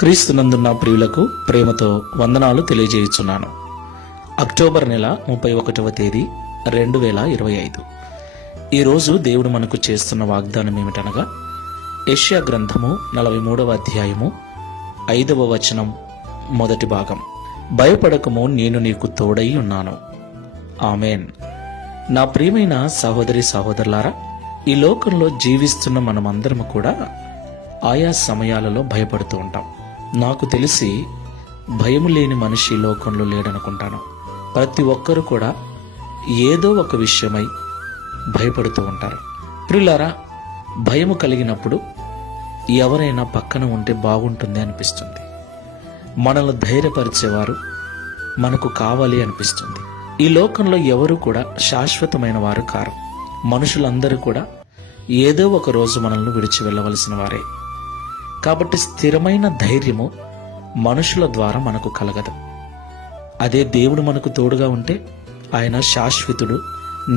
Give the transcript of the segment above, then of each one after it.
క్రీస్తునందున్న ప్రియులకు ప్రేమతో వందనాలు తెలియజేయుచున్నాను. అక్టోబర్ నెల 31వ తేదీ 2025. ఈరోజు దేవుడు మనకు చేస్తున్న వాగ్దానం ఏమిటనగా, యెషయా గ్రంథము 43వ అధ్యాయము 5వ వచనం మొదటి భాగం. భయపడకము, నేను నీకు తోడై ఉన్నాను. ఆమేన్. నా ప్రియమైన సహోదరి సహోదరులారా, ఈ లోకంలో జీవిస్తున్న మనమందరము కూడా ఆయా సమయాలలో భయపడుతూ ఉంటాం. నాకు తెలిసి భయము లేని మనిషి ఈ లోకంలో లేడనుకుంటాను. ప్రతి ఒక్కరూ కూడా ఏదో ఒక విషయమై భయపడుతూ ఉంటారు. ప్రియులారా, భయము కలిగినప్పుడు ఎవరైనా పక్కన ఉంటే బాగుంటుంది అనిపిస్తుంది. మనల్ని ధైర్యపరిచేవారు మనకు కావాలి అనిపిస్తుంది. ఈ లోకంలో ఎవరు కూడా శాశ్వతమైన వారు కారు. మనుషులందరూ కూడా ఏదో ఒక రోజు మనల్ని విడిచి వెళ్ళవలసిన వారే. కాబట్టి స్థిరమైన ధైర్యము మనుషుల ద్వారా మనకు కలగదు. అదే దేవుడు మనకు తోడుగా ఉంటే ఆయన శాశ్వతుడు,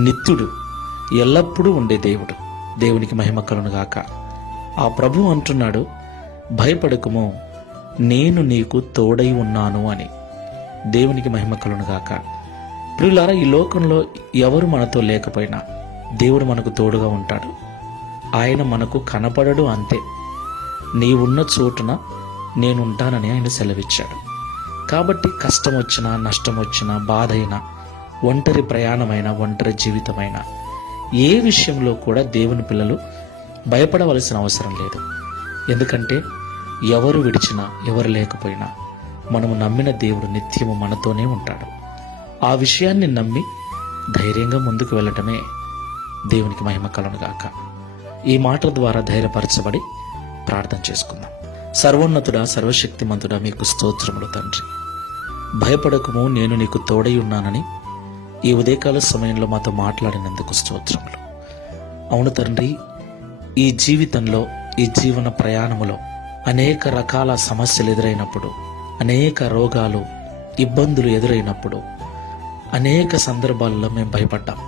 నిత్యుడు, ఎల్లప్పుడూ ఉండే దేవుడు. దేవునికి మహిమ కలుగునుగాక. ఆ ప్రభువు అంటున్నాడు, భయపడకుము, నేను నీకు తోడై ఉన్నాను అని. దేవునికి మహిమ కలుగునుగాక. ప్రియులారా, ఈ లోకంలో ఎవరు మనతో లేకపోయినా దేవుడు మనకు తోడుగా ఉంటాడు. ఆయన మనకు కనపడడు, అంతే. నీవున్న చోటున నేనుంటానని ఆయన సెలవిచ్చాడు. కాబట్టి కష్టం వచ్చినా, నష్టం వచ్చినా, బాధ అయినా, ఒంటరి ప్రయాణమైన, ఒంటరి జీవితమైన ఏ విషయంలో కూడా దేవుని పిల్లలు భయపడవలసిన అవసరం లేదు. ఎందుకంటే ఎవరు విడిచినా, ఎవరు లేకపోయినా మనము నమ్మిన దేవుడు నిత్యము మనతోనే ఉంటాడు. ఆ విషయాన్ని నమ్మి ధైర్యంగా ముందుకు వెళ్ళటమే దేవునికి మహిమ కలుగునుగాక. ఈ మాటల ద్వారా ధైర్యపరచబడి ప్రార్థన చేసుకుందాం. సర్వోన్నతుడా, సర్వశక్తిమంతుడా, మీకు స్తోత్రములు తండ్రి. భయపడకము, నేను నీకు తోడై ఉన్నానని ఈ ఉదయకాల సమయంలో మాతో మాట్లాడినందుకు స్తోత్రములు. అవును తండ్రి, ఈ జీవితంలో, ఈ జీవన ప్రయాణములో అనేక రకాల సమస్యలు ఎదురైనప్పుడు, అనేక రోగాలు, ఇబ్బందులు ఎదురైనప్పుడు, అనేక సందర్భాల్లో మేము భయపడ్డాం.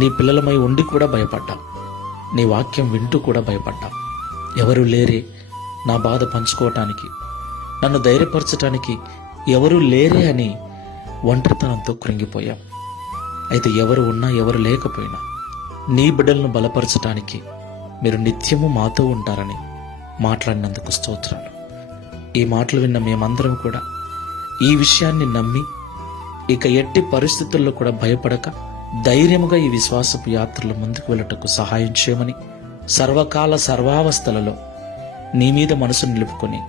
నీ పిల్లలమై ఉండి కూడా భయపడ్డాం. నీ వాక్యం వింటూ కూడా భయపడ్డాం. ఎవరు లేరే నా బాధ పంచుకోవటానికి, నన్ను ధైర్యపరచటానికి ఎవరు లేరే అని ఒంటరితనంతో కృంగిపోయాం. అయితే ఎవరు ఉన్నా, ఎవరు లేకపోయినా నీ బిడ్డలను బలపరచటానికి మీరు నిత్యము మాతో ఉంటారని మాట్లాడినందుకు స్తోత్రాలు. ఈ మాటలు విన్న మేమందరం కూడా ఈ విషయాన్ని నమ్మి ఇక ఎట్టి పరిస్థితుల్లో కూడా భయపడక ధైర్యముగా ఈ విశ్వాసపు యాత్రలో ముందుకు వెళ్ళటకు సహాయం చేయమని, సర్వకాల సర్వావస్థలలో నీ మీద మనసు నిలుపుకొని